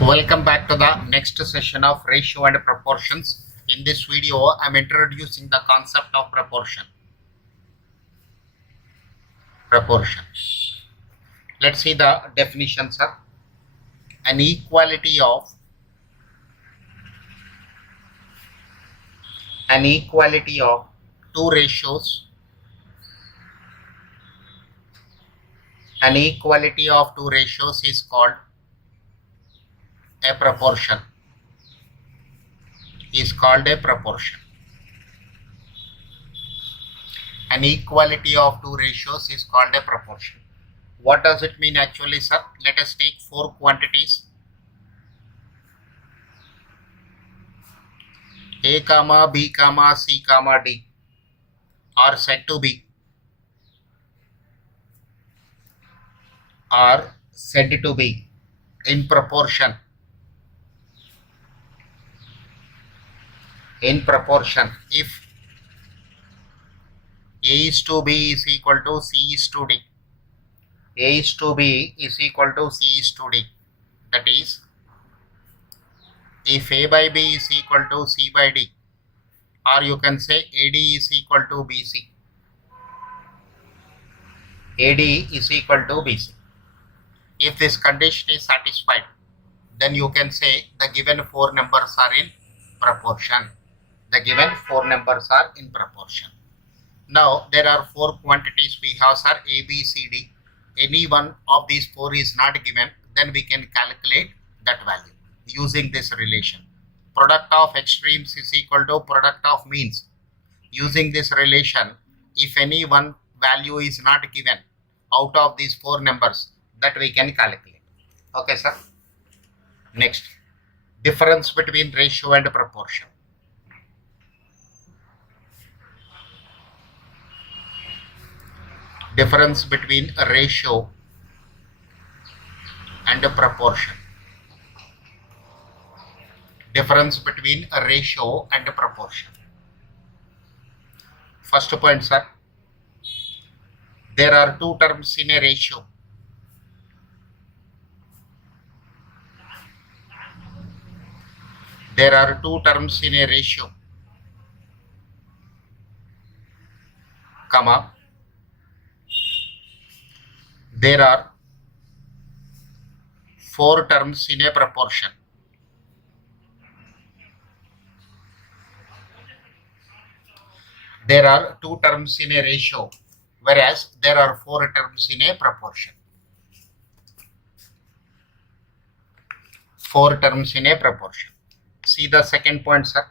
Welcome back to the next session of ratio and proportions. In this video, I am introducing the concept of proportion. Proportion. Let's see the definitions, sir. An equality of two ratios. An equality of two ratios is called a proportion. An equality of two ratios is called a proportion. What does it mean actually, sir? Let us take four quantities. A comma B comma C comma D are said to be in proportion. If A is to B is equal to C is to D. A is to B is equal to C is to D. That is, if A by B is equal to C by D, or you can say AD is equal to BC. AD is equal to BC. If this condition is satisfied, then you can say the given four numbers are in proportion. Now, there are four quantities we have, sir, A, B, C, D. Any one of these four is not given, then we can calculate that value using this relation. Product of extremes is equal to product of means. Using this relation, if any one value is not given out of these four numbers, that we can calculate. Okay, sir. Next, difference between ratio and proportion. Difference between a ratio and a proportion. Difference between a ratio and a proportion. First point, sir. There are two terms in a ratio. There are two terms in a ratio, comma, there are four terms in a proportion. There are two terms in a ratio, whereas there are four terms in a proportion. Four terms in a proportion. See the second point, sir.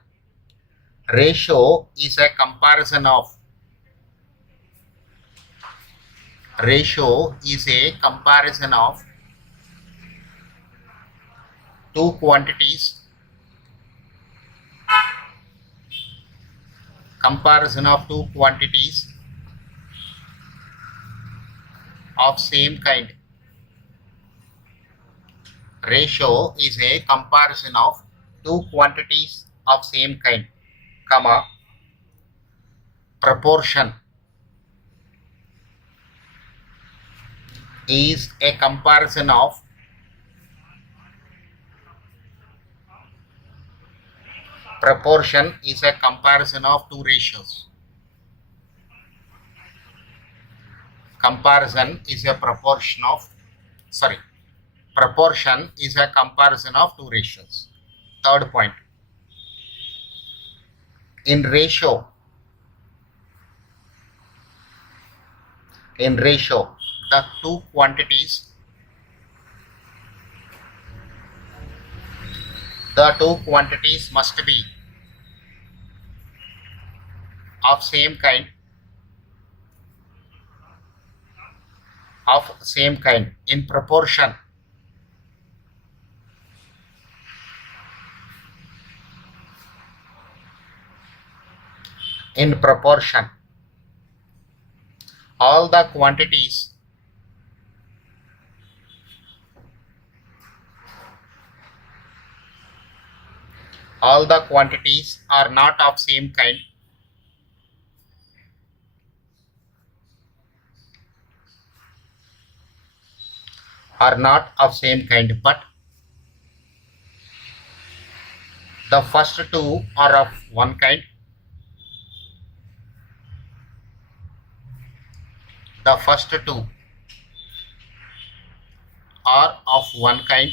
Ratio is a comparison of two quantities. Of same kind. Ratio is a comparison of two quantities of same kind, comma, proportion is a comparison of two ratios. Proportion is a comparison of two ratios. Third point. In ratio, the two quantities must be of same kind. In proportion. All the quantities are not of same kind. But The first two are of one kind. The first two are of one kind.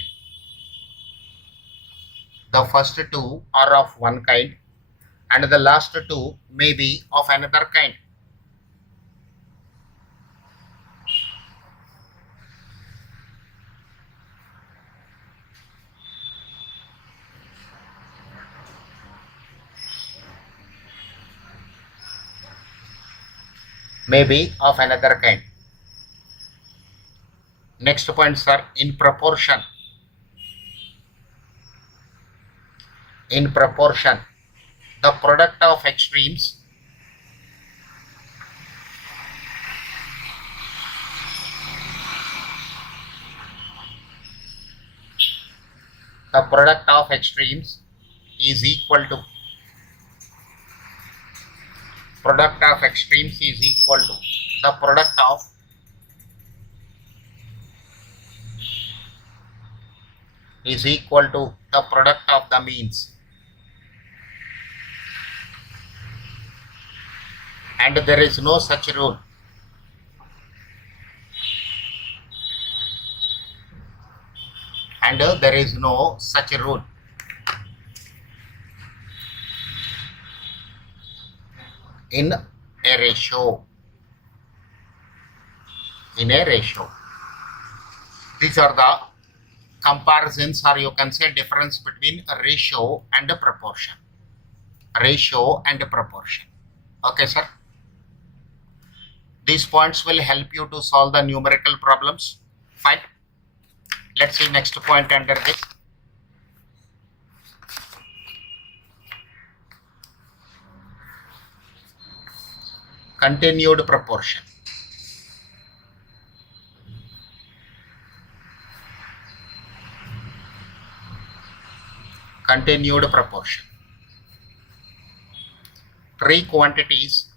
The first two are of one kind, and the last two may be of another kind. May be of another kind. Next point, sir, in proportion. In proportion, the product of extremes is equal to the product of the product of the means, and there is no such rule. In a ratio. These are the comparisons, or you can say difference between a ratio and a proportion. Okay, sir. These points will help you to solve the numerical problems. Fine. Let's see next point under this. Continued proportion. Three quantities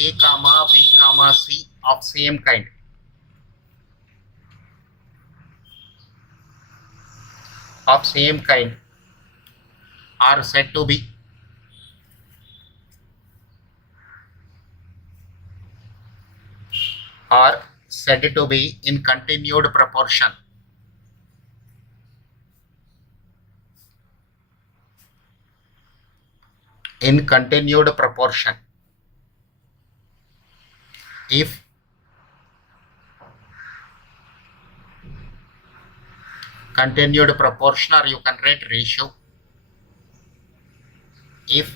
A, comma, B, comma, C of same kind are said to be in continued proportion. If continued proportion, or you can write ratio, if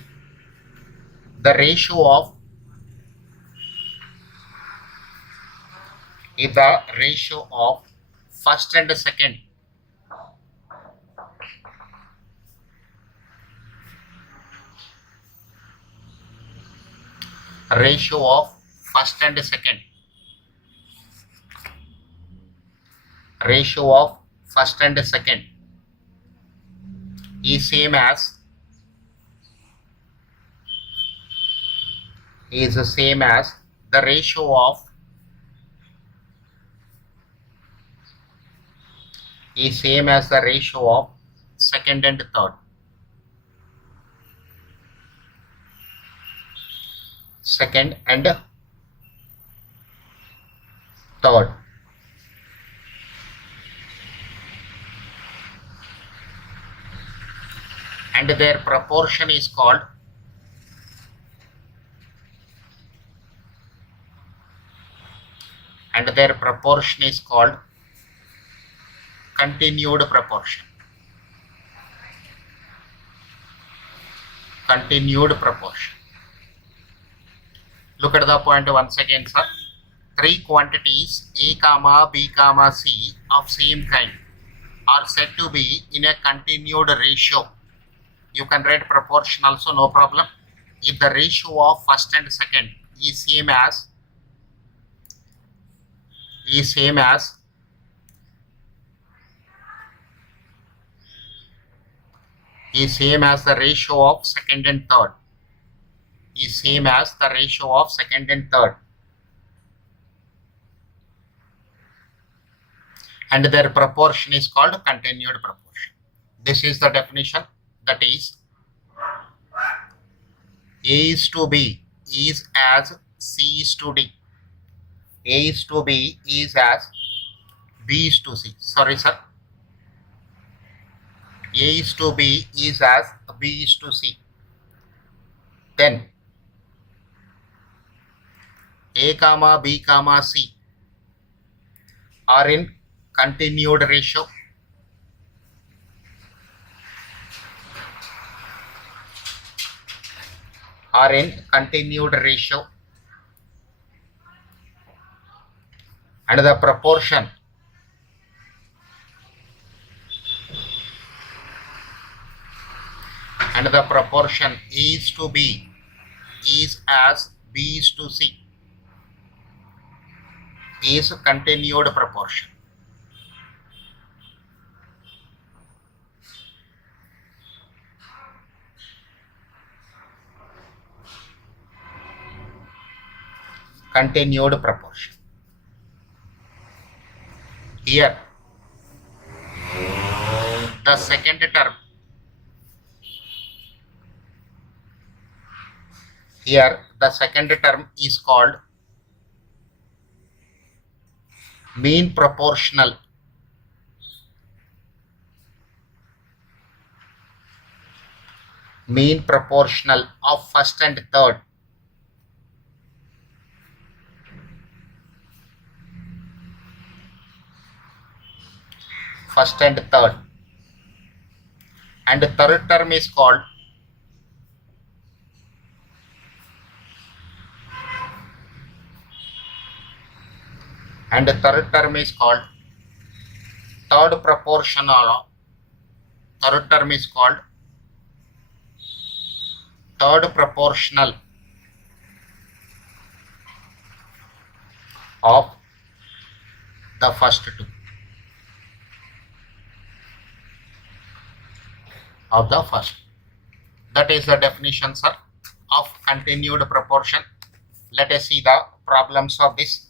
the ratio of first and second is same as the ratio of second and third. And their proportion is called continued proportion. Look at the point once again, sir. Three quantities A, comma, B, comma, C of same kind are said to be in a continued ratio. You can write proportion also, no problem. If the ratio of first and second is same as the ratio of second and third. and their proportion is called continued proportion. This is the definition, that is A is to B is as C is to D. A is to B is as B is to C. Sorry, sir. A is to B is as B is to C. Then A comma B comma C are in continued ratio. Are in continued ratio, and the proportion A is to B is as B is to C is continued proportion. Continued proportion. Here the second term, is called mean proportional. Mean proportional of first and third. First and third. And the third term is called third proportional. Third term is called third proportional of the first two. Of the first. That is the definition, sir, of continued proportion. Let us see the problems of this.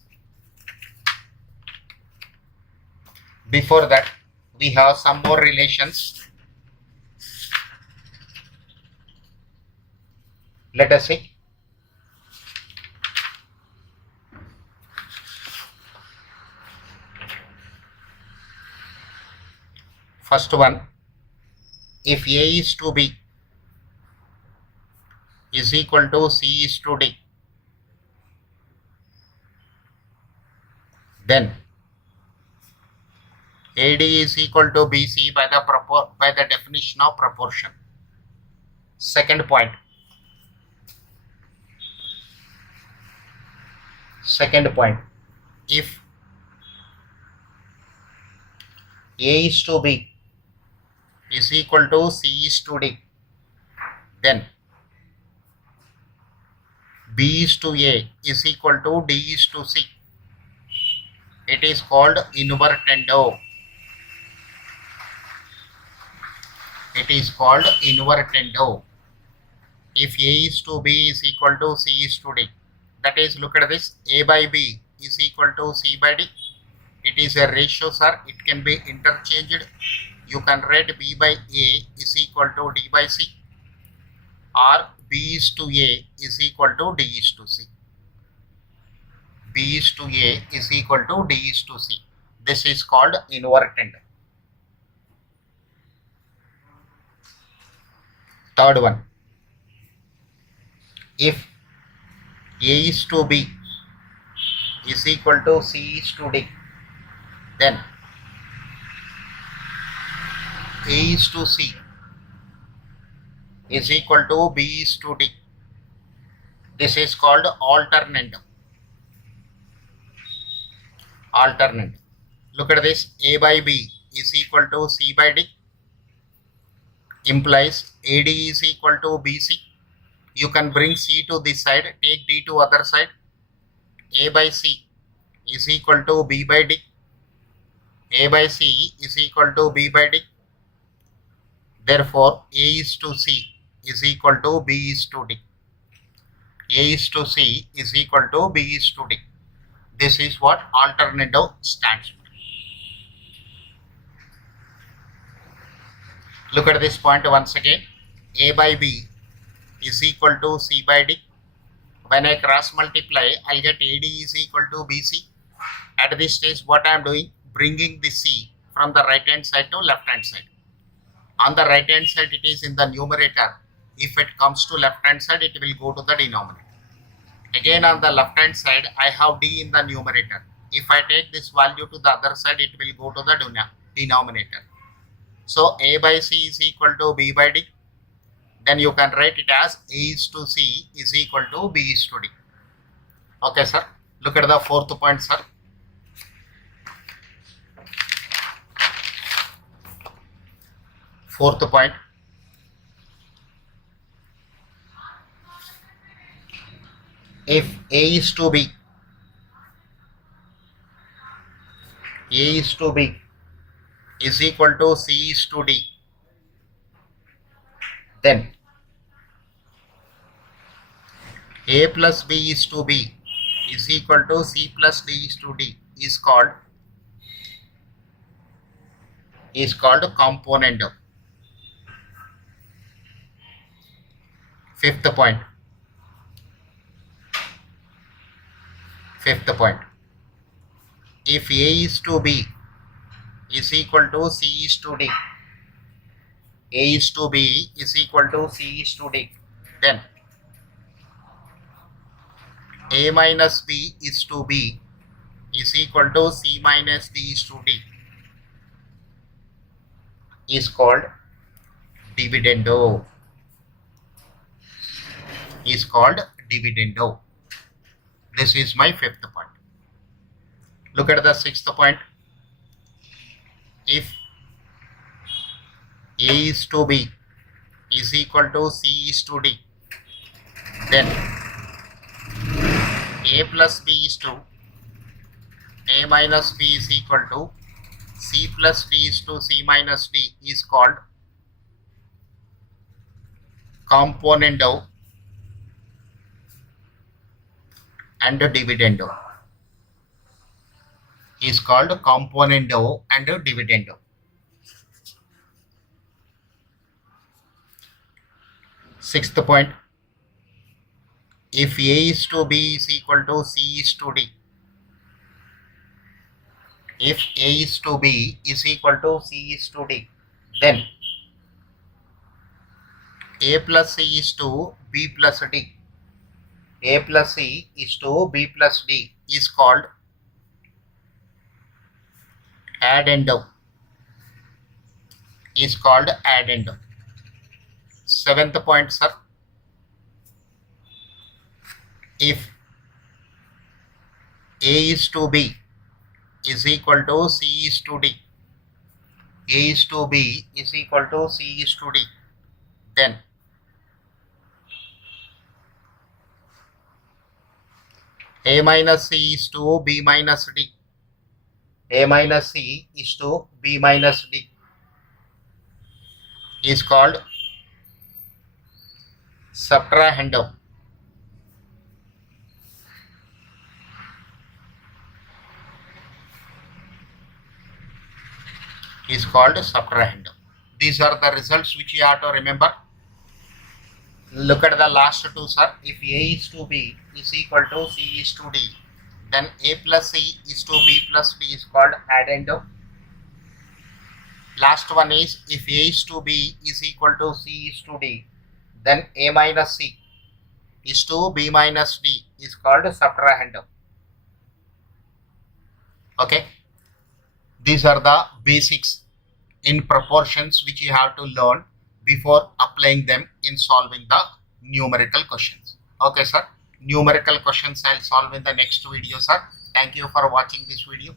Before that, we have some more relations. Let us see. First one, if A is to B is equal to C is to D, then AD is equal to BC by the definition of proportion. Second point. If A is to B is equal to C is to D, then B is to A is equal to D is to C. It is called invertendo. It is called invertendo. If A is to B is equal to C is to D, that is, look at this, A by B is equal to C by D. It is a ratio, sir. It can be interchanged. You can write B by A is equal to D by C, or B is to A is equal to D is to C. B is to A is equal to D is to C. This is called invertendo. Third one. If A is to B is equal to C is to D, then A is to C is equal to B is to D. This is called alternando. Look at this, A by B is equal to C by D implies AD is equal to BC. You can bring C to this side, take D to other side. A by C is equal to B by D. A by C is equal to B by D. Therefore, A is to C is equal to B is to D. A is to C is equal to B is to D. This is what alternando stands for. Look at this point once again. A by B is equal to C by D. When I cross multiply, I'll get AD is equal to BC. At this stage, what I am doing, bringing the C from the right hand side to left hand side. On the right hand side, it is in the numerator. If it comes to left hand side, it will go to the denominator. Again, on the left hand side, I have D in the numerator. If I take this value to the other side, it will go to the denominator. So A by C is equal to B by D. Then you can write it as A is to C is equal to B is to D. Okay, sir. Look at the fourth point, sir. Fourth point. If A is to B, is equal to C is to D, then A plus B is to B is equal to C plus D is to D is called component. Fifth point. If A is to B is equal to C is to D, A is to B is equal to C is to D, then A minus B is to B is equal to C minus D is to D is called dividendo. This is my fifth point. Look at the sixth point. If A is to B is equal to C is to D, then A plus B is to A minus B is equal to C plus D is to C minus D is called componendo and dividendo. Is called componendo and dividendo. Sixth point. If A is to B is equal to C is to D, if A is to B is equal to C is to D, then A plus C is to B plus D. A plus C is to B plus D is called addendum. Seventh point, sir. If A is to B is equal to C is to D, A is to B is equal to C is to D, then A minus C is to B minus D. A minus C is to B minus D is called subtrahendum. These are the results which you have to remember. Look at the last two, sir. If A is to B is equal to C is to D, then A plus C is to B plus D is called addendum. Last one is if A is to B is equal to C is to D, then A minus C is to B minus D is called subtrahendum. Okay. These are the basics in proportions which you have to learn before applying them in solving the numerical questions. Okay, sir. Numerical questions I'll solve in the next video, sir. Thank you for watching this video.